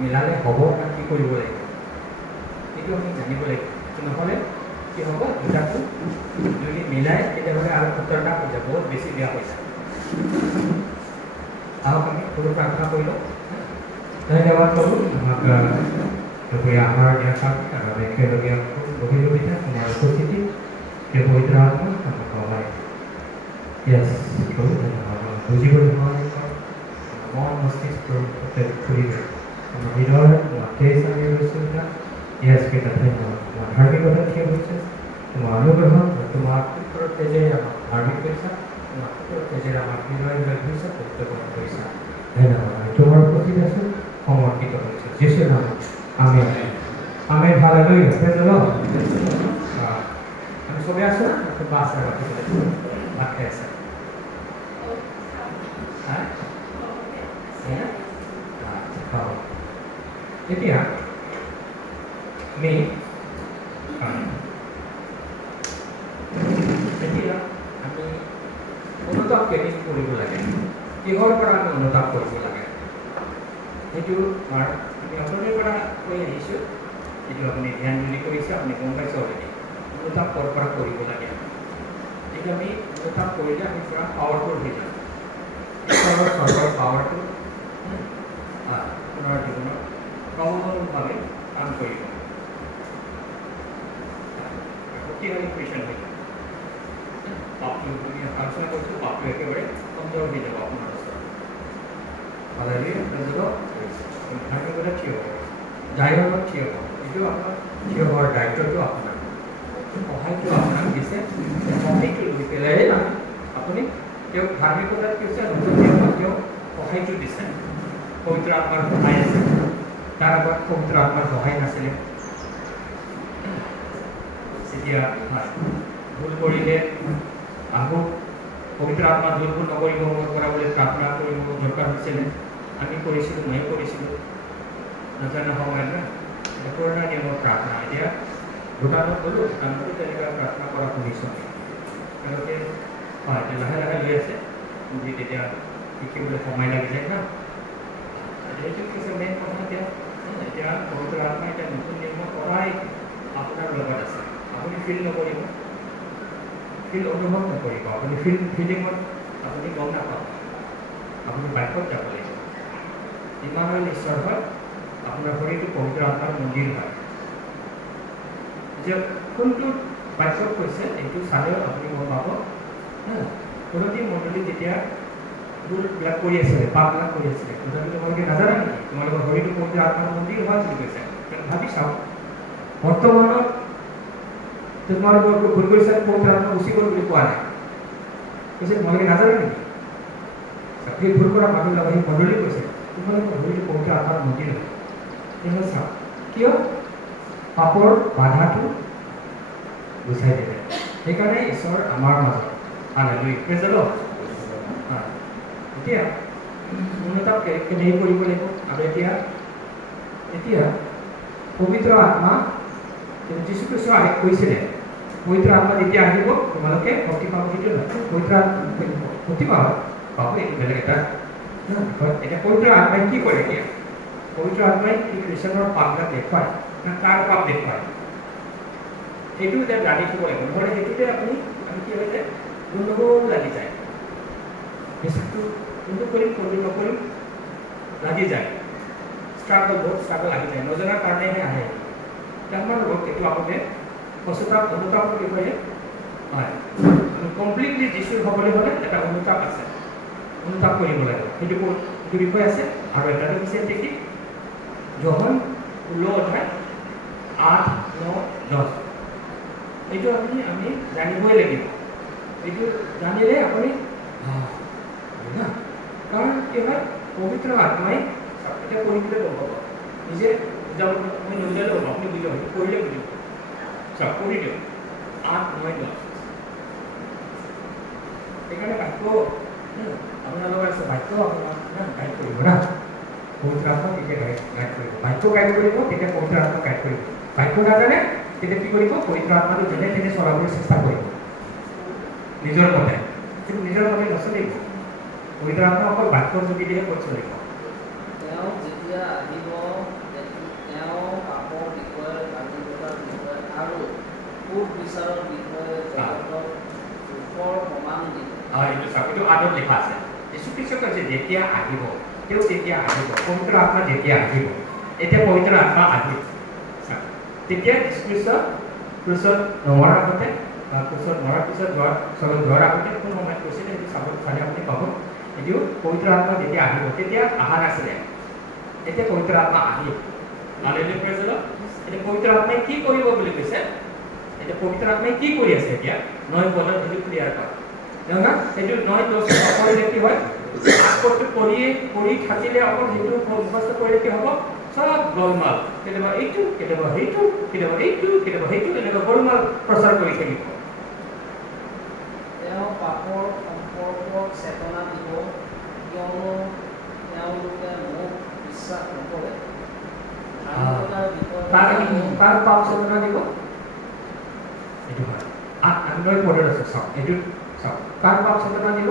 মিলালে হ'ব না কি কৰিব লাগিব এইটো আমি জানিব লাগিব নহ'লে কি হ'ব দুটাটো যদি মিলাই তেতিয়াহ'লে আৰু উত্তৰটা হৈ যাব বহুত বেছি বেয়া হৈ যায় আহক আমি সৰু প্ৰাৰ্থনা কৰি লওঁ ধন্যবাদ কৰোঁ আমাক দুপৰীয়া আহাৰ দিয়াৰ কাৰণে আৰু একেলগে অভিযোগিতা তোমাৰ উপস্থিতি সেই পবিত্ৰ আত্মা আমাক সহায় য়েছ প্ৰভু ধন্যবাদ বুজিবলৈ সহায় কৰক মন মস্তিষ্ক খুলি দিয়ক আমাৰ হৃদয় তোমাৰ তেজ আমি লৈছোঁ য়েছ কেইটা ধন্যবাদ তোমাৰ ধাৰ্মিকতা ঠিক হৈছে তোমাৰ অনুগ্ৰহ তোমাৰ পুত্ৰৰ তেজেৰে আমাক ধাৰ্মিক কৰিছা তোমাৰ পুত্ৰৰ তেজেৰে আমাক হৃদয় ধৰিছা প্ৰত্যৰ্পণ কৰিছা ধন্যবাদ আমি তোমাৰ উপস্থিত আছোঁ সমৰ্পিত হৈছোঁ যীশুৰ নামত আমি আমি হালেলুয়া প্রেজ দ্য লর্ড আমি সবাই আছো একটু বাস রাখতে ভাত খেয়ে আছে হ্যাঁ হ্যাঁ খাও এতিয়া আমি অনুতাপ কেনেকৈ কৰিব লাগে কিহৰ পৰা আমি অনুতাপ কৰিব লাগে সেইটো আমি অথনিৰ পৰা কৈ আহিছোঁ এইটো আপুনি ধ্যান যদি কৰিছে আপুনি গম পাইছে অলৰেডি অনুতাপ ক'ৰ পৰা কৰিব লাগে এইটো আমি অনুতাপ কৰিলে আমি পুৰা পাৱাৰফুল হৈ যাম ঈশ্বৰৰ স্বৰ্গৰ পাৱাৰটো আপোনাৰ জীৱনত প্ৰবলভাৱে কাম কৰিব শক্তিশালী খ্ৰীষ্টান হৈ যাব পাপটো আমি আলোচনা কৰিছোঁ পাপটো একেবাৰে কমজোৰ হৈ যাব আপোনাৰ ওচৰত হালেলুয়া প্ৰেজ দ্য লৰ্ড ধাৰ্মিকতা থিয় হ'ব জাহিৰত থিয় হ'ব এইটো আপোনাৰ থিয় হোৱাৰ দায়িত্বটো আপোনাৰ সহায়টো আপোনাক দিছে সহায়টো লৈ পেলাই আপুনি তেওঁক ধাৰ্মিকতাত কৈছে নতুন তেওঁ সহায়টো দিছে পবিত্ৰ আত্মাৰ সহায় আছে তাৰ আগত পবিত্ৰ আত্মাৰ সহায় নাছিলে যেতিয়া ভুল কৰিলে আকৌ পবিত্ৰ আত্মা দুৰ্বল নকৰিব মোৰ পৰা বুলি প্ৰাৰ্থনা কৰিব দৰকাৰ হৈছিলে আমি কৰিছিলোঁ ময়ো কৰিছিলোঁ নাজানা সময়ত না পুৰণা নিয়মৰ প্ৰাৰ্থনা এতিয়া দোকানত গ'লোঁ দোকানতো তেনেকুৱা প্ৰাৰ্থনা কৰা শুনিছোঁ তেওঁলোকে হয় এতিয়া লাহে লাহে লৈ আছে যি তেতিয়া শিকিবলৈ সময় লাগি যায় না সেইটো কিছু মেইন কথা এতিয়া পবিত্ৰ আত্মা এতিয়া নতুন নিয়মৰ পৰাই আপোনাৰ লগত আছে আপুনি ফিল নকৰিব ফিল অনুভৱ নকৰিব আপুনি ফিলিঙত আপুনি গম নাপাব আপুনি বাক্যত যাব লাগিব ইমানুৱেল ঈশ্বৰ হয় আপোনাৰ শৰীৰটো পবিত্ৰ আত্মাৰ মন্দিৰ হয় যে কোনটো বাক্যত কৈছে এইটো চালেও আপুনি গম পাব কোনোটি মণ্ডলী যেতিয়া ভুলবিলাক কৰি আছিলে পাপবিলাক কৰি আছিলে তথাপি তোমালোকে নাজানা নেকি তোমালোকৰ শৰীৰটো পবিত্ৰ আত্মাৰ মন্দিৰ হয় বুলি কৈছে ভাবি চাওক বৰ্তমানত তোমালোকৰ ভুল কৰিছে পবিত্ৰ আত্মা গুচি গ'ল বুলি কোৱা নাই কৈছে তোমালোকে নাজানে নেকি সেই ভুল কৰা মানুহ লগত সেই মণ্ডলী কৈছে তোমালোকৰ শৰীৰটো পবিত্ৰ আত্মাৰ মন্দিৰ হয় এইটো চাওক কিয় পাপৰ বাধাটো গুচাই দিলে সেইকাৰণে ঈশ্বৰ আমাৰ মাজত হালেলুয়া প্ৰেজ দ্য লৰ্ড এতিয়া অনুতাপ কেনেকৈ কৰিব লাগিব আৰু এতিয়া পবিত্ৰ আত্মা যীশু খ্ৰীষ্ট কৈছিলে পবিত্ৰ আত্মা যেতিয়া আহিব তোমালোকে শক্তি পাব সেইটো নহয় পবিত্ৰ শক্তি পাব এইটো বেলেগ এটা এতিয়া পবিত্ৰ আত্মাই কি কৰে এতিয়া পবিত্ৰ আত্মাই এই খ্ৰীষ্টানৰ পাপবিলাক দেখুৱায় না কাৰ পাপ দেখুৱায় সেইটো এতিয়া জানি থ'ব লাগিব নহ'লে সেইটোতে আমি কি হৈ যায় গণ্ডগোল লাগি যায় বেছিটো কোনটো কৰিম কোনটো নকৰিম লাগি যায় বহুত ষ্ট্ৰাগল লাগি যায় নজনাৰ কাৰণেহে আহে কেইটামান ৰোগ এইটো আগতে অনুতাপৰ বিষয়ে হয় কমপ্লিটলি যিচুৰ হ'বলৈ হ'লে এটা অনুতাপ আছে অনুতাপ কৰিব লাগে সেইটো বিষয় আছে আৰু এটাটো হৈছে কি যোহন 16 অধ্যায় 8, 9, 10 এইটো আমি জানিবই লাগিব এইটো জানিলে আপুনি না কাৰণ কি হয় পবিত্ৰ আত্মাই এতিয়া পঢ়িবলৈ গম পাব নিজে বুজাব মই নুবুজালে গম আপুনি বুজিব সেইটো কৰিলে বুজিব চাওক কৰি দিয়ক 8, 9, 10 সেইকাৰণে বাক্য আপোনাৰ লগত আছে বাক্য আপোনাৰ গাইড কৰিব না পবিত্ৰ আত্মা তেতিয়া গাইড কৰিব বাক্য গাইড কৰিব তেতিয়া পবিত্ৰ আত্মা গাইড কৰিব বাক্য নাজানে তেতিয়া কি কৰিব পবিত্ৰ আত্মাটো যেনে তেনে চলাবলৈ চেষ্টা কৰিব নিজৰ মতে কিন্তু নিজৰ মতে নচলিব পবিত্ৰ আত্মা অকল বাক্যৰ যোগেদিহে ক'ত চলিব তেওঁ যেতিয়া আহিব লিখা আছে যীশু খ্ৰীষ্টই কৈছে যেতিয়া আহিব তেওঁ তেতিয়া আহিব পবিত্ৰ আত্মা যেতিয়া আহিব এতিয়া পবিত্ৰ আত্মা আহিব তেতিয়া যীশু খ্ৰীষ্টত নমৰাৰ আগতে ক্ৰুচত মৰাৰ পিছত যোৱাৰ আগতে কোন সময়ত কৈছিলে সেইটো চালে আপুনি পাব এইটো পবিত্ৰ আত্মা যেতিয়া আহিব তেতিয়া অহা নাছিলে এতিয়া পবিত্ৰ আত্মা আহিব হালেলুয়া প্ৰেজ দ্য লৰ্ড এতিয়া পবিত্ৰ আত্মাই কি কৰিব বুলি কৈছে এতিয়া পবিত্ৰ আত্মাই কি কৰি আছে এতিয়া 9 পদত সেইটো ক্লিয়াৰ কৰা নহয় সেইটো 9:10 কৰিলে কি হয় আকটো কৰি থাকিলে অকল সেইটো মুখস্থ কৰিলে কি হ'ব সব গোলমাল কেতিয়াবা এইটো কেতিয়াবা সেইটো কেতিয়াবা এইটো কেতিয়াবা সেইটো এনেকুৱা গোলমাল প্ৰচাৰ কৰি থাকিব তেওঁ পাপৰ সম্পৰ্কক চেতনা দিব কিয়নো তেওঁলোকে মোক বিশ্বাস নকৰে তাৰ পাপ চেতনা দিব এইটো হয় আনন্দৰ পদত আছে চাওক এইটো চাওক কাৰ পাপ চেতনা দিব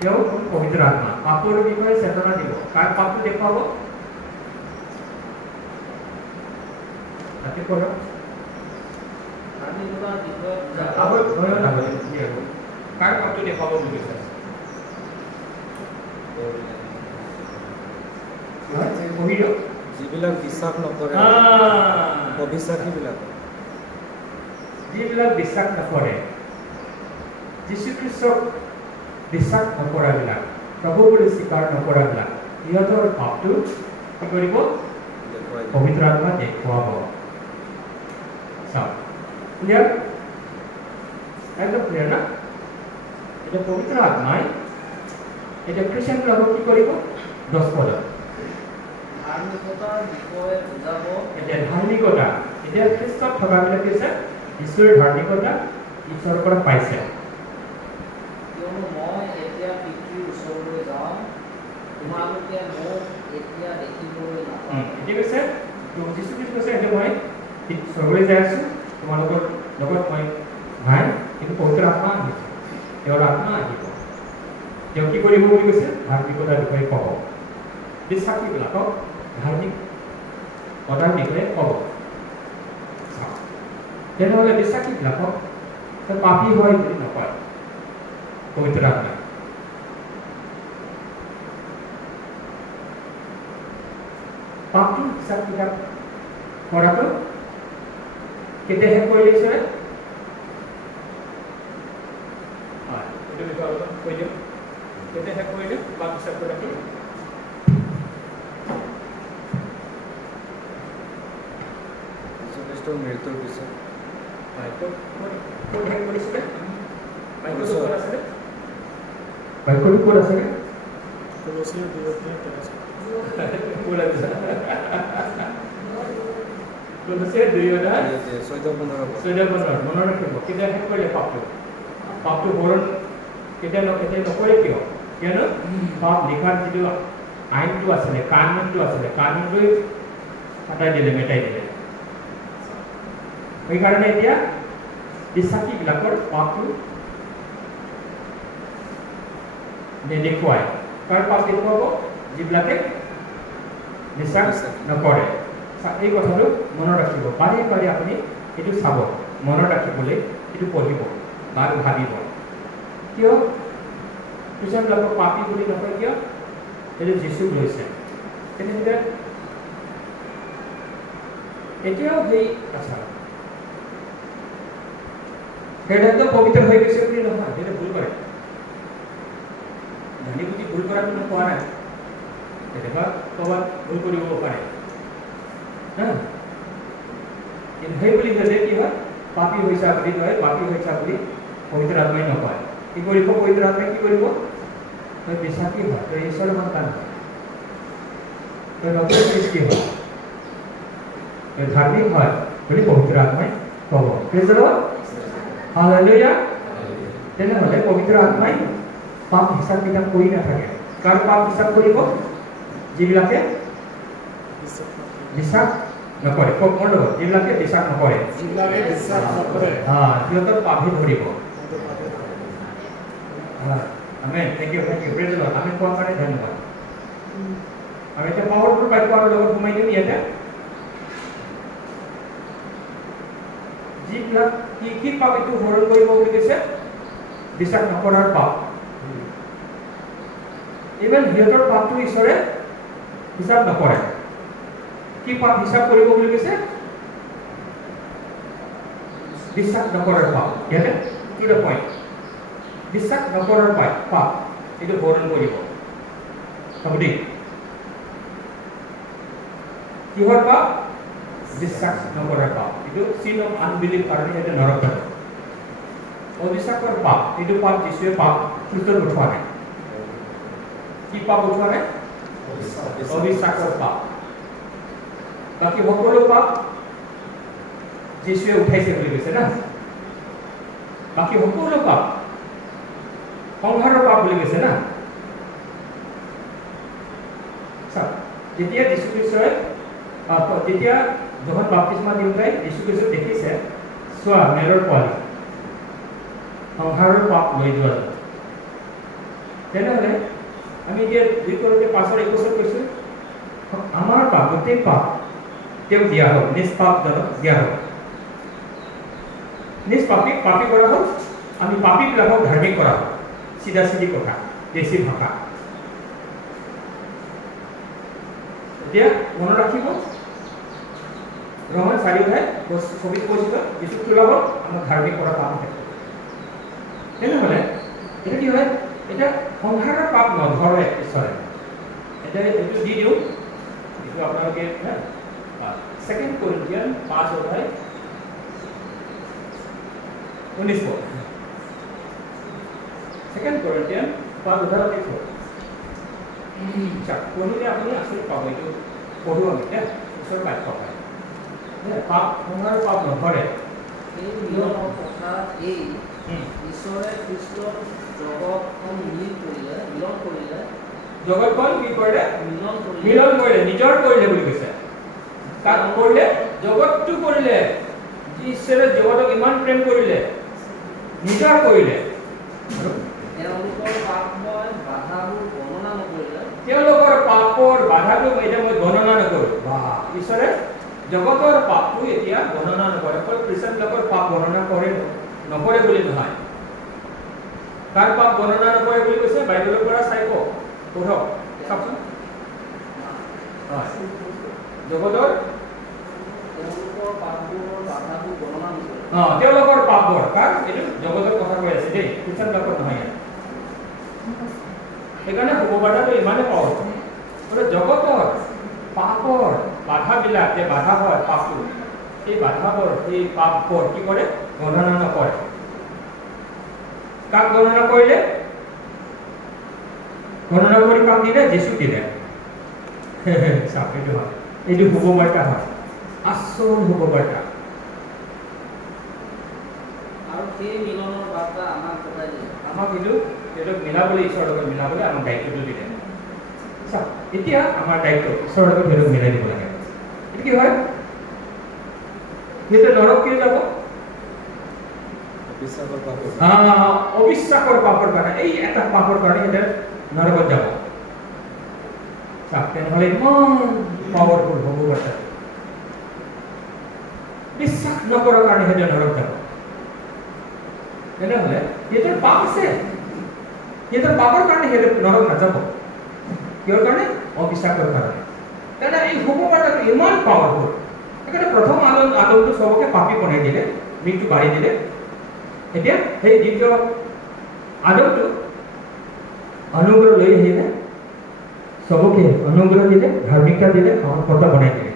তেওঁ পবিত্ৰ আত্মা পাপৰ বিষয়ে চেতনা দিব কাৰ পাপটো দেখুৱাব তাতে পঢ়ক কাৰ পাপটো দেখুৱাব বুলি কৈছে যিবিলাক বিশ্বাস নকৰে অবিশ্বাসীবিলাক যিবিলাক বিশ্বাস নকৰে যীশু খ্ৰীষ্টক বিশ্বাস নকৰাবিলাক প্ৰভু বুলি স্বীকাৰ নকৰাবিলাক সিহঁতৰ পাপটো কি কৰিব পবিত্ৰ আত্মা দেখুৱাব চাওক ক্লিয়াৰ একদম ক্লিয়াৰ না এতিয়া পবিত্ৰ আত্মাই এতিয়া খ্ৰীষ্টানবিলাকক কি কৰিব 10 পদত ধাৰ্মিকতাৰ বিষয়ে বুজাব এতিয়া ধাৰ্মিকতা এতিয়া খ্ৰীষ্টত থকাবিলাক হৈছে ঈশ্বৰৰ ধাৰ্মিকতা ঈশ্বৰৰ পৰা পাইছে কিয়নো মই এতিয়া পিতৃৰ ওচৰলৈ যাওঁ তোমালোকে মোক এতিয়া দেখিবলৈ নাপায় এতিয়া কৈছে যীশু খ্ৰীষ্ট কৈছে এতিয়া মই স্বৰ্গলৈ যাই আছোঁ তোমালোকৰ লগত মই নাই কিন্তু পবিত্ৰ আত্মা আহিছে তেওঁৰ আত্মা আহিব তেওঁ কি কৰিব বুলি কৈছে ধাৰ্মিকতাৰ বিষয়ে ক'ব বিশ্বাসীবিলাকক ধাৰ্মিকতাৰ বিষয়ে ক'ব তেনেহ'লে বিশ্বাসীবিলাকক পাপী হয় বুলি নকয় পবিত্ৰ আত্মাই পাপটো হিচাপ কিতাপ কৰাটো কেতিয়া শেষ কৰি দিছে হয় এইটো বিষয়ে অলপ কৈ দিওঁ কেতিয়া শেষ কৰি দিওঁ পাপ হিচাপ কৰাটো মৃত্যুৰ পিছত কোন শেষ কৰিছিলে বাক্যটো ক'ত আছিলে বাক্যটো ক'ত আছিলে মনত ৰাখিব কেতিয়া শেষ কৰিলে পাপটো হৰণ কেতিয়া নকৰে কিয়নো পাপ লিখাৰ যিটো আইনটো আছিলে কানুনটো কানুনটোৱে হটাই দিলে মেটাই দিলে সেইকাৰণে এতিয়া বিশ্বাসীবিলাকৰ পাপটো নেদেখুৱায় কাৰ পাপ দেখুৱাব যিবিলাকে বিশ্বাস নকৰে এই কথাটো মনত ৰাখিব বাৰে বাৰে আপুনি এইটো চাব মনত ৰাখিবলৈ এইটো পঢ়িব বা ভাবিব কিয় খ্ৰীষ্টানবিলাকক পাপী বুলি নকয় কিয় এইটো যীচুক লৈছে তেনেহ'লে এতিয়াও সেই আচ্ছা সেইটা পবিত্ৰ হৈ গৈছে বুলি নহয় সেইটো ভুল কৰে জানি বুজি ভুল কৰাটো মই কোৱা নাই কেতিয়াবা ক'ৰবাত ভুল কৰিব পাৰে কিন্তু সেই বুলি ক'লে কি হয় পাপী হৈছা বুলি কয় পাপী হৈছা বুলি পবিত্ৰ আত্মাই নকয় কি কৰিব পবিত্ৰ আত্মাই কি কৰিব তই বিশ্বাসী হয় তই ঈশ্বৰৰ সন্তান হয় তই নতুন সৃষ্টি হয় তই ধাৰ্মিক হয় বুলি পবিত্ৰ আত্মাই ক'ব প্ৰেজ দ্য লৰ্ড হালেলুয়া তেনেহ'লে পবিত্ৰ আত্মাই পাপ হিচাপ কিতাপ কৰি নাথাকে কাৰ পাপ হিচাপ কৰিব যিবিলাকে বিশ্বাস নকৰে মোৰ লগত যিবিলাকে বিশ্বাস নকৰে সিহঁতৰ পাপে ধৰিব amen thank you praise the lord আমি কোৱাৰ কাৰণে ধন্যবাদ আমি এতিয়া পাৱাৰফুল বাক্য আৰু লগত সোমাই দিম ইয়াতে যিবিলাক কি পাপ এইটো হৰণ কৰিব বুলি কৈছে বিশ্বাস নকৰাৰ পাপ ইভেন সিহঁতৰ পাপটো ঈশ্বৰে হিচাপ নকৰে কি পাপ হিচাপ কৰিব বুলি কৈছে বিশ্বাস নকৰাৰ পাপ ইয়াতে টু দ্য পইণ্ট বিশ্বাস নকৰাৰ পাপ এইটো বৰ্ণন কৰিব হ'ব দেই কিহৰ পাপ বিশ্বাস নকৰাৰ পাপ এইটো চিন অফ আনবিলিভ কাৰণে ইয়াতে নৰক যাব অবিশ্বাসৰ পাপ এইটো পাপ যিশুৱে পাপ খ্ৰীষ্টত উঠোৱা নাই কি পাপ উঠোৱা নাই অবিশ্বাসৰ পাপ বাকী সকলো পাপ যিশুৱে উঠাইছে বুলি কৈছে না বাকী সকলো পাপ সংসাৰৰ পাপ বুলি কৈছে না যেতিয়া যীশু খ্ৰীষ্টই তেতিয়া যখন বাপ্তিস্মা দিওঁতাই যীশু খ্ৰীষ্টক দেখিছে চোৱা মেলৰ পোৱালি সংসাৰৰ পাপ লৈ যোৱা যায় তেনেহ'লে আমি এতিয়া 2:5-21 কৈছোঁ আমাৰ পাপ গোটেই পাপ তেওঁক দিয়া হ'ল নিষ্পাপজনক দিয়া হ'ল নিষ্পাপীক পাপী কৰা হ'ল আমি পাপীবিলাকক ধাৰ্মিক কৰা হ'ল চিধা চিধি কথা বেছি ভাষা এতিয়া মনত ৰাখিব ৰমন 4:24 কৈছিল যীশু খোলা হ'ল আমাক ধাৰ্মিক কৰা কাম থাকে তেনেহ'লে এটা কি হয় এটা সংসাৰৰ পাপ নধৰে ঈশ্বৰে এতিয়া এইটো দি দিওঁ এইটো আপোনালোকে 2 Corinthians 5:19 2 Corinthians 5:19 পঢ়িলে আপুনি আচলতে পাব এইটো পঢ়ো আমি ঈশ্বৰ বাক্য পায় পাপ সংসাৰৰ পাপ নধৰে এই নিয়মৰ কথা এই ঈশ্বৰে খ্ৰীষ্টৰ জগতখন মিলন কৰিলে জগতখন কি কৰিলে মিলন কৰিলে নিজৰ কৰিলে বুলি কৈছে কাক কৰিলে জগতটো কৰিলে ঈশ্বৰে জগতক ইমান প্ৰেম কৰিলে নিজৰ কৰিলে তেওঁলোকৰ পাপময় বাধাবোৰ গণনা নকৰিলে তেওঁলোকৰ পাপৰ বাধাটো এতিয়া মই গণনা নকৰোঁ ঈশ্বৰে জগতৰ পাপটো এতিয়া গণনা নকৰে অকল খ্ৰীষ্টানবিলাকৰ পাপ গণনা কৰে নকৰে বুলি নহয় কাৰ পাপ গণনা নকৰে বুলি কৈছে বাইবেলৰ পৰা চাই পঢ়ক চাওকচোন জগতৰ তেওঁলোকৰ পাপবোৰৰ বাধাবোৰ গণনা নকৰে তেওঁলোকৰ পাপবোৰ কাৰ এইটো জগতৰ কথা কৈ আছে দেই খ্ৰীষ্টানবিলাকৰ নহয় ইয়াত সেইকাৰণে শুভবাৰ্তাটো ইমানেই পাৱাৰফুল জগতৰ পাপৰ বাধাবিলাক যে বাধা হয় পাপটো এই বাধাবোৰ এই পাপবোৰ কি কৰে গণনা নকৰে কাক গণনা কৰিলে গণনা কৰি কাম দিলে যীশু দিলে এইটো হয় এইটো শুভবাৰ্তা হয় আচল শুভবাৰ্তা আৰু সেই মিলনৰ বাৰ্তা আমাক বতাই দিয়ে আমাক এইটোক মিলাবলৈ ঈশ্বৰৰ লগত মিলাবলৈ আমাক দায়িত্বটো দিলে এতিয়া আমাৰ দায়িত্ব ঈশ্বৰৰ লগত সেইটোক মিলাই দিব লাগে এইটো কি হয় সিহঁতে নৰক কিয় যাব অবিশ্বাসৰ পাপৰ কাৰণে এই এটা পাপৰ কাৰণে সিহঁতে নৰকত যাব তেনেহ'লে ইমান পাৱাৰফুল হ'ব কথা বিশ্বাস নকৰাৰ কাৰণে সিহঁতে নৰক যাব তেনেহ'লে সিহঁতৰ পাপ আছে সিহঁতৰ পাপৰ কাৰণে সিহঁতে নৰক নাযাব কিহৰ কাৰণে অবিশ্বাসৰ কাৰণে তেনে এই শুভবাৰ্তাটো ইমান পাৱাৰফুল সেইকাৰণে প্ৰথম আদমটো চবকে পাপী বনাই দিলে মৃত্যু বাঢ়ি দিলে এতিয়া সেই দ্বিতীয় আদমটো অনুগ্ৰহ লৈ আহিলে চবকে অনুগ্ৰহ দিলে ধাৰ্মিকতা দিলে কথা বনাই দিলে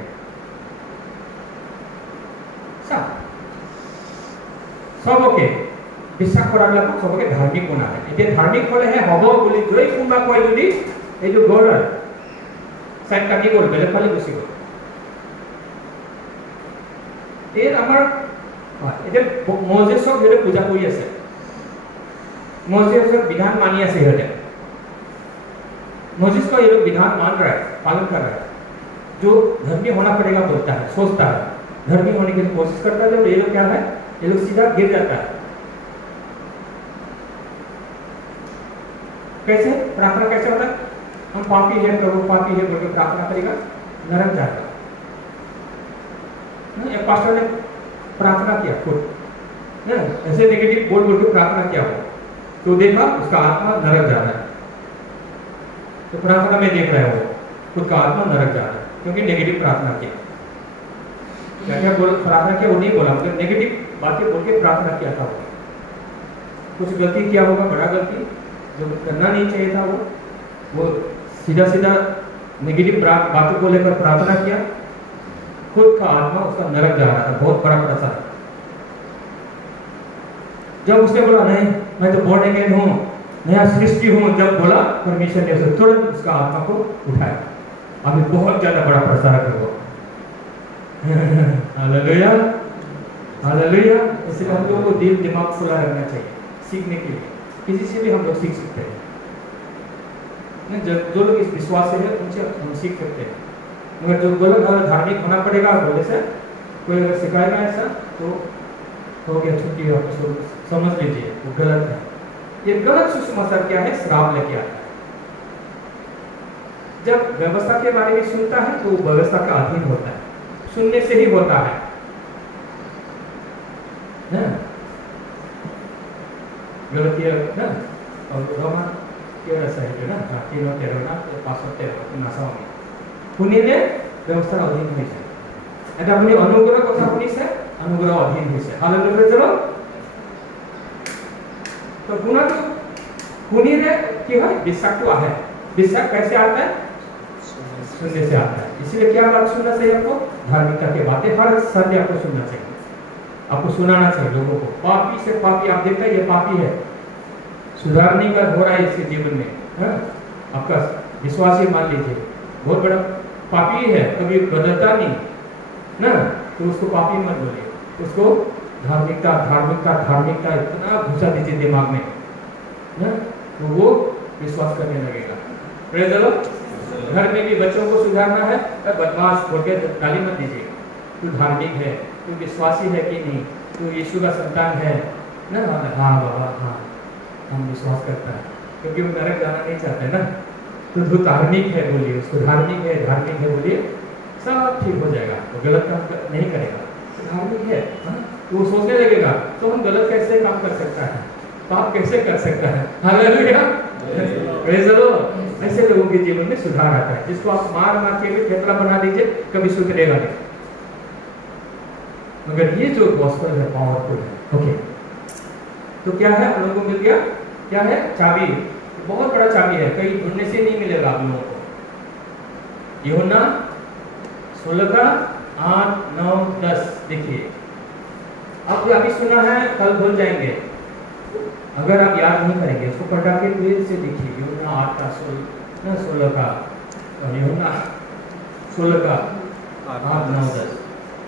চবকে বিশ্বাস কৰাবিলাকক চবকে ধাৰ্মিক বনালে এতিয়া ধাৰ্মিক হ'লেহে হ'ব বুলি যদি কোনোবা কয় যদি এইটো গ'ল আৰু চাইড কাটি গ'ল বেলেগ ফালে গুচি গ'ল এই আমাৰ এতিয়া মজেছক সিহঁতে পূজা কৰি আছে मस्जिद विधान मानी আছে সিহঁতে मस्जिद का ये लोग विधान मान रहा है पालन कर रहा है जो धर्मी होना पड़ेगा बोलता है सोचता है धर्मी होने की कोशिश करता है तो ये लोग क्या है ये लोग सीधा गिर जाता है कैसे प्रार्थना कैसे होता है हम पापी है प्रभु पापी है बोल के प्रार्थना करेगा नरक जाएगा एक पास्टर ने प्रार्थना किया खुद ऐसे नेगेटिव बोल बोल के प्रार्थना किया हो तो देखा उसका आत्मा नरक जा रहा है। तो प्रार्थना में देख रहा है वो खुद का आत्मा नरक जा रहा है क्योंकि नेगेटिव प्रार्थना की। क्या क्या बोल प्रार्थना किया वो नहीं बोला, मतलब नेगेटिव बातें बोल के प्रार्थना किया था वो। कुछ गलती किया होगा, बड़ा गलती जो करना नहीं चाहिए था वो सीधा सीधा नेगेटिव बातों को लेकर प्रार्थना किया। खुद का आत्मा उसका नरक जा रहा था, बहुत बड़ा प्रसाद। जब उसने बोला नहीं मैं तो बॉर्न अगेन हूँ, नया सृष्टि हूँ, जब बोला परमेश्वर ने उसे तुरंत उसका आत्मा को उठाया। अभी बहुत ज्यादा बड़ा प्रसारक है वो। Hallelujah hallelujah. इसलिए हम लोगों को दिल दिमाग खुला रखना चाहिए सीखने के लिए। किसी से भी हम लोग सीख सकते हैं ना, जो लोग इस विश्वास से है उनसे हम सीख सकते हैं। मगर जो गलत धार्मिक होना पड़ेगा बोले से कोई अगर सिखाएगा ऐसा तो हो गया, छुट्टी आपको समझ लीजिए वो गलत है। ये गलत सुसमाचार क्या है? श्राप लेके आता है। जब व्यवस्था के बारे में सुनता है तो व्यवस्था का अधीन होता है, सुनने से ही होता है ना। गलतियां ना और रोमा क्या ऐसा है ना, 3:13 ना 5:13 नासा में শুনিলে ব্যৱস্থাৰ অধীন হৈছে। এটা আপুনি অনুগ্ৰহৰ কথা শুনিছে, অনুগ্ৰহৰ অধীন হৈছে। হালেলুয়া চলো। तो गुना तो শুনিলে কি হয়? বিশ্বাসটো আহে। বিশ্বাস कैसे आता है? सुनने से आता है। इसलिए क्या बात सुनना चाहिए आपको? धार्मिकता की बातें हर संडे आपको सुनना चाहिए, आपको सुनाना चाहिए लोगों को। पापी से पापी आप देखते हैं ये पापी है, सुधारने का हो रहा है इसके जीवन में, है? आपका विश्वास ही मान लीजिए बहुत बड़ा पापी है, कभी बदलता नहीं ना, तो उसको पापी मत बोलिए, उसको धार्मिकता धार्मिकता धार्मिकता इतना घुसा दीजिए दिमाग में ना, तो वो विश्वास करने लगेगा। Praise the Lord. घर में भी बच्चों को सुधारना है, बदमाश बोल के गाली मत दीजिए। तू धार्मिक है, तू विश्वासी है कि नहीं, तू यीशु का संतान है ना। हाँ बाबा हाँ हम विश्वास करता है, क्योंकि वो नरक जाना नहीं चाहते ना। तो जो धार्मिक है बोलिए उसको, धार्मिक है बोलिए, सब ठीक हो जाएगा। वो गलत काम नहीं करेगा, धार्मिक है तो वो सोचने लगेगा तो हम गलत कैसे काम कर सकता है, पाप कैसे कर सकता है। Hallelujah praise the Lord. ऐसे लोगों के जीवन में सुधार आता है, जिसको आप मार के भी फेफड़ा बना दीजिए कभी सुधरेगा नहीं। मगर ये जो गॉस्पेल है पावरफुल है। ओके तो क्या है हम लोगों को मिल गया? क्या है? चाबी, बहुत बड़ा चाबी है, कहीं ढूंढने से नहीं मिलेगा आप लोगों को। यूहन्ना 16:8-9-10 देखिए। आप अभी सुना है, कल भूल जाएंगे अगर आप याद नहीं करेंगे। उसको पढ़ा के फिर से देखिए। यूहन्ना 8:16 का, यूहन्ना 16:8-9-10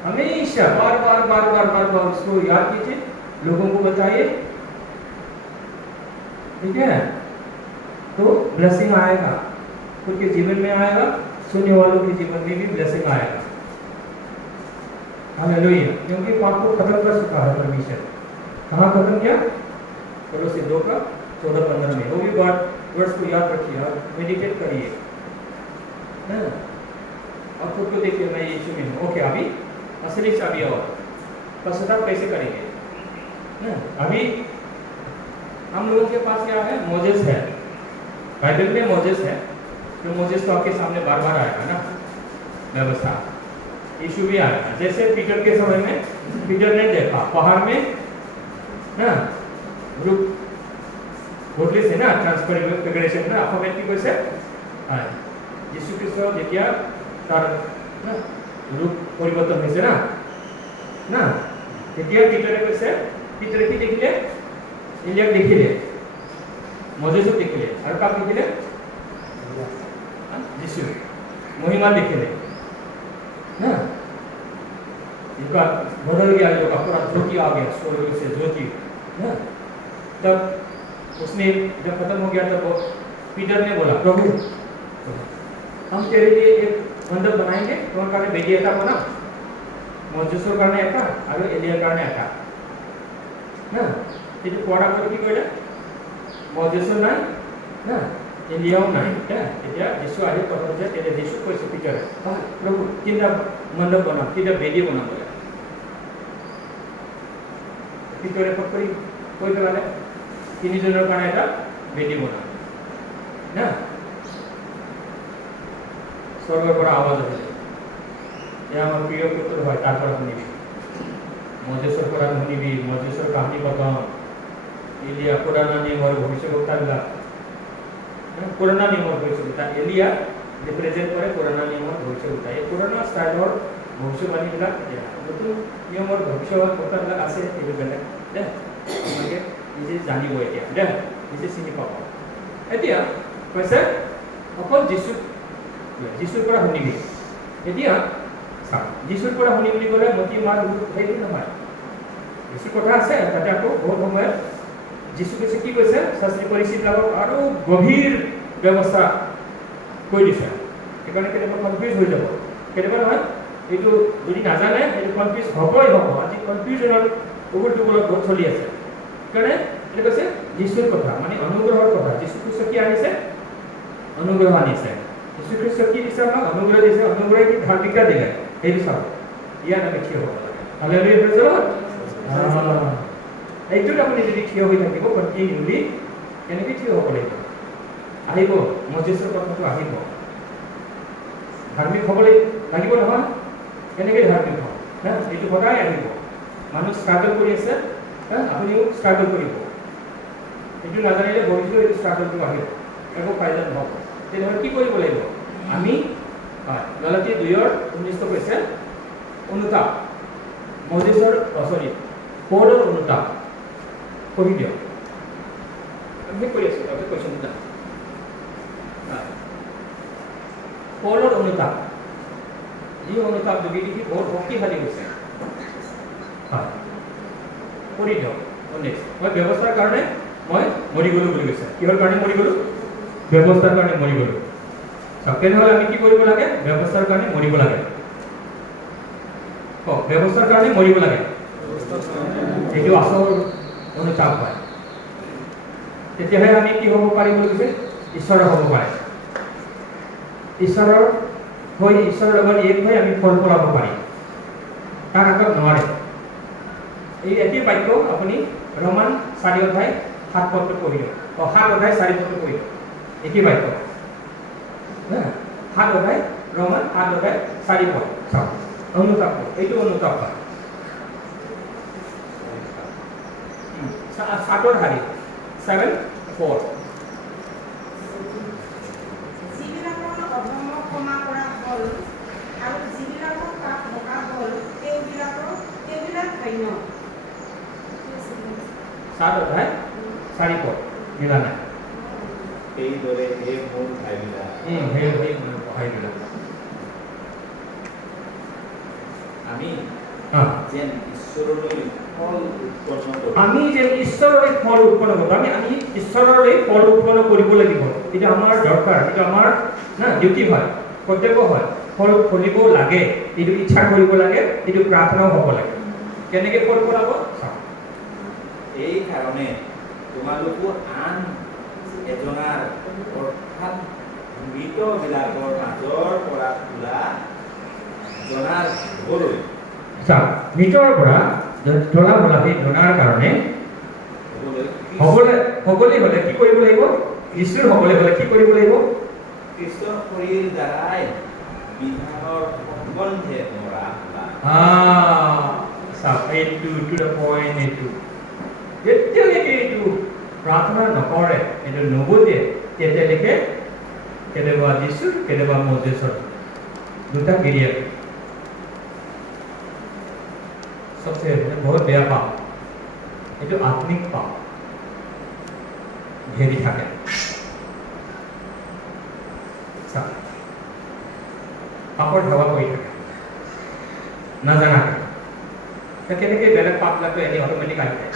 हमेशा बार बार उसको याद कीजिए, लोगों को बताइए, ठीक है? तो ब्लेसिंग आएगा, खुद के जीवन में आएगा, सुनने वालों के जीवन में भी ब्लेसिंग आएगा। हालेलुया। क्योंकि पाप को खत्म कर चुका है परमेश्वर। कहाँ खत्म किया? कोलोसी 2:14-15 में। वो भी वर्ड्स को याद रखिए और मेडिटेट करिए, और खुद को देखिए मैं यीशु में हूँ। ओके अभी असली चाबी और पश्चाताप कैसे करेंगे? अभी हम लोगों के पास क्या है? मोजेस है, बाइबल में मोजेस है। तो मोजेस तो आपके सामने बार बार आएगा ना, व्यवस्था। यीशु भी आएगा। जैसे पीटर के समय में पीटर ने देखा पहाड़ में ना घोटले से ना ट्रांसफिगरेशन ना अल्फाबेट की वजह से यीशु ख्रिस्ट देखिए तार ना रूप परिवर्तन হয়েছে না না তেতিয়া পিটারে কইছে পিটারে কি দেখিলে ইলিয়াক দেখিলে मोजेस देखिले और का देखिले यीशु महिमा देखिले ना इनका बदल गया, जो पूरा ज्योति आ गया स्वर्ग से ज्योति ना। तब उसने जब खत्म हो गया तब वो पीटर ने बोला प्रभु हम तेरे लिए एक मंदिर बनाएंगे, তোমার কারণে বেরিয়ে এটা বনা মোজেসের কারণে একটা আর এলিয়ার কারণে একটা না। এই যে পড়া করে কি কইলে মোজেসও নাই না এলিয়াও নাই, হ্যাঁ এটা যিশু আহি কথা যে এটা যিশু কইছে পিটারে প্রভু তিনটা মণ্ডপ বানাও, তিনটা বেদি বানাও বলে। পিটারে পকড়ি কই গেলে তিনিজনৰ কাৰণে এটা বেদী বনাম না স্বৰ্গৰ পৰা আৱাজ আহিলে এয়া আমাৰ প্ৰিয় পুত্ৰ হয় তাৰ পৰা শুনিবি মজেছৰ পৰা শুনিবি মজেছৰ কাহিনী প্ৰথম এলিয়া পুৰণা নিয়মৰ ভৱিষ্যৎবক্তাবিলাক পুৰণা নিয়মৰ ভৱিষ্যৎবক্তা এলিয়া ৰিপ্ৰেজেণ্ট কৰে পুৰণা নিয়মৰ ভৱিষ্যৎবক্তা এই পুৰণা ষ্টাইলৰ ভৱিষ্যৎবাণীবিলাক নতুন নিয়মৰ ভৱিষ্যৎবক্তাবিলাক আছে এইটো বেলেগ দে তোমালোকে নিজে জানিব এতিয়া দে নিজে চিনি পাব এতিয়া কৈছে অকল যীশুৰ পৰা শুনিবি এতিয়া যীশুৰ পৰা শুনি বুলি ক'লে মতি মাৰ সেইটো নহয় বেছি কথা আছে তাতে আকৌ বহুত সময়ত যীশু কৈছে কি কৈছে শাস্ত্ৰী পৰিচিতবিলাকক আৰু গভীৰ ব্যৱস্থা কৰি দিছে সেইকাৰণে কেতিয়াবা কনফিউজ হৈ যাব কেতিয়াবা নহয় এইটো যদি নাজানে সেইটো কনফিউজ হ'বই হ'ব আজি কনফিউজনৰ উগুল টুগুলত বহুত চলি আছে সেইকাৰণে এইটো কৈছে যীশুৰ কথা মানে অনুগ্ৰহৰ কথা যীশু খ্ৰীষ্ট কি আনিছে অনুগ্ৰহ আনিছে যীশু খ্ৰীষ্ট কি দিছে আমাক অনুগ্ৰহ দিছে অনুগ্ৰহে কি ধাৰ্মিকতা দিলে সেইটো চাব ইয়াত আমি থিয় হ'ব লাগে হালেলুয়া প্ৰেজ দ্য লৰ্ড এইটোত আপুনি যদি থিয় হৈ থাকিব কণ্টিনিউলি কেনেকৈ থিয় হ'ব লাগিব আহিব মজেছৰ কথাটো আহিব ধাৰ্মিক হ'ব লাগিব নহয় কেনেকৈ ধাৰ্মিক হ'ব হা এইটো সদায় আহিব মানুহ ষ্ট্ৰাগল কৰি আছে আপুনিও ষ্ট্ৰাগল কৰিব এইটো নাজানিলে ভৱিষ্যত এইটো ষ্ট্ৰাগলটো আহিব একো ফাইদা নহ'ব তেনেহ'লে কি কৰিব লাগিব আমি গলাতী 2:19 কৈছে অনুতাপ মজেছৰ পৌলৰ অনুতাপ পঢ়ি দিয়ক আমি কৰি আছোঁ তাতে কুৱেশ্যন দুটা পৌলৰ অনুতাপ যি অনুতাপ যোগী দেখি বহুত শক্তিশালী হৈছে হয় পঢ়ি দিয়ক নেক্সট মই ব্যৱস্থাৰ কাৰণে মই মৰি গ'লোঁ বুলি কৈছে কিহৰ কাৰণে মৰি গ'লোঁ ব্যৱস্থাৰ কাৰণে মৰি গ'লোঁ তেনেহ'লে আমি কি কৰিব লাগে ব্যৱস্থাৰ কাৰণে মৰিব লাগে ব্যৱস্থাৰ কাৰণে মৰিব লাগে এইটো আচল অনুতাপ হয় তেতিয়াহে আমি কি হ'ব পাৰিম বুলি কৈছে ঈশ্বৰৰ হ'ব পাৰে ঈশ্বৰৰ হৈ ঈশ্বৰৰ লগত এক হৈ আমি ফল ফলাব পাৰিম তাৰ আগত নোৱাৰে এই একেই বাক্য আপুনি ৰোমান 4:7 পদটো পঢ়ি দিয়ক 7:4 পদটো পঢ়ি দিয়ক একেই বাক্য 7 ৰোমান 7:4 পদ চাওক অনুতাপ এইটো অনুতাপ হয় 7:4 যিবিলাকৰ অধৰ্ম ক্ষমা কৰা হ'ল আৰু যিবিলাকৰ পাপ ঢকা হ'ল সেইবিলাক ধন্য 7:4 পদ মিলা নাই এইদৰে এই মোৰ ভাইবিলাক ভাইবিলাক আমি যেন ঈশ্বৰলৈ ফল উৎপন্ন কৰোঁ আমি যেন ঈশ্বৰলৈ ফল উৎপন্ন কৰোঁ আমি ঈশ্বৰলৈ ফল উৎপন্ন কৰিব লাগিব এইটো আমাৰ দৰকাৰ এইটো আমাৰ ডিউটি হয় কৰ্তব্য হয় ফল ফলিব লাগে এইটো ইচ্ছা কৰিব লাগে এইটো প্ৰাৰ্থনাও হ'ব লাগে কেনেকৈ ফল ফলাব চাওঁ এই কাৰণে তোমালোকো আন এজনাৰ অৰ্থাৎ মৃতবিলাকৰ মাজৰ পৰা ওলা জনাৰ হ'বলৈ চাওক মৃতৰ পৰা তোলা বোলা সেই জনাৰ কাৰণে হ'বলৈ হ'লে কি কৰিব লাগিব ঈশ্বৰৰ হ'বলৈ হ'লে কি কৰিব লাগিব খ্ৰীষ্টৰ শৰীৰ দ্বাৰাই বিধানৰ সম্বন্ধে মৰা হোৱা চাওক এইটো টু দ্য পইণ্ট এইটো যেতিয়ালৈকে এইটো প্ৰাৰ্থনা নকৰে এইটো নুবুজে তেতিয়ালৈকে কেতিয়াবা যীশু কেতিয়াবা মজেছৰ দুটা গিৰিয়েক सबसे बहुत बेया पाप এইটো আত্মিক পাপ ঘেৰি থাকে পাপৰ ধাৱা কৰি থাকে নাজানাকে কেনেকৈ বেলেগ পাপবিলাকতো এনেই অট'মেটিক আহি যায়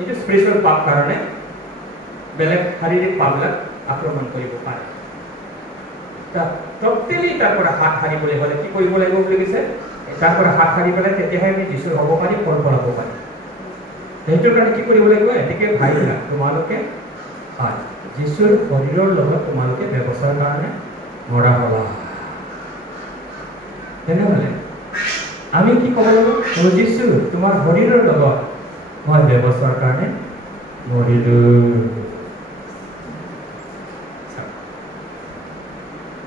এইটো স্পিৰিচুৱেল পাপ কাৰণে বেলেগ শাৰীৰিক পাপবিলাক আক্ৰমণ কৰিব পাৰে টোটেলি তাৰ পৰা হাত সাৰিবলৈ হ'লে কি কৰিব লাগিব বুলি কৈছে তাৰ পৰা হাত সাৰি পেলাই তেতিয়াহে আমি যীশুৰ হ'ব পাৰিম ফল ফলাব পাৰিম সেইটোৰ কাৰণে কি কৰিব লাগিব এতেকে ভাইবিলাক তোমালোকে যীশুৰ শৰীৰৰ লগত তোমালোকে ব্যৱস্থাৰ কাৰণে মৰা হ'লা তেনেহ'লে আমি কি ক'ব লাগিব যীশু তোমাৰ শৰীৰৰ লগত মই ব্যৱস্থাৰ কাৰণে মৰিলো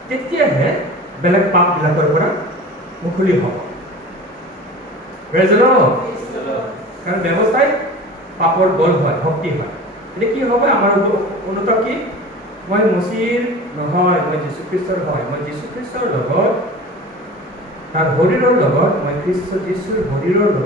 তেতিয়াহে বেলেগ পাপবিলাকৰ পৰা মুকলি হ'ব। কাৰণ ব্যৱস্থাই পাপৰ বল হয়, শক্তি হয়। এতিয়া কি হ'ব আমাৰ অনুতাপ কি? মই মচিৰ নহয়, মই যীশুখ্ৰীষ্টৰ হয়। মই যীশুখ্ৰীষ্টৰ লগত তাৰ শৰীৰৰ লগত মই খ্ৰীষ্ট যীশুৰ শৰীৰৰ লগত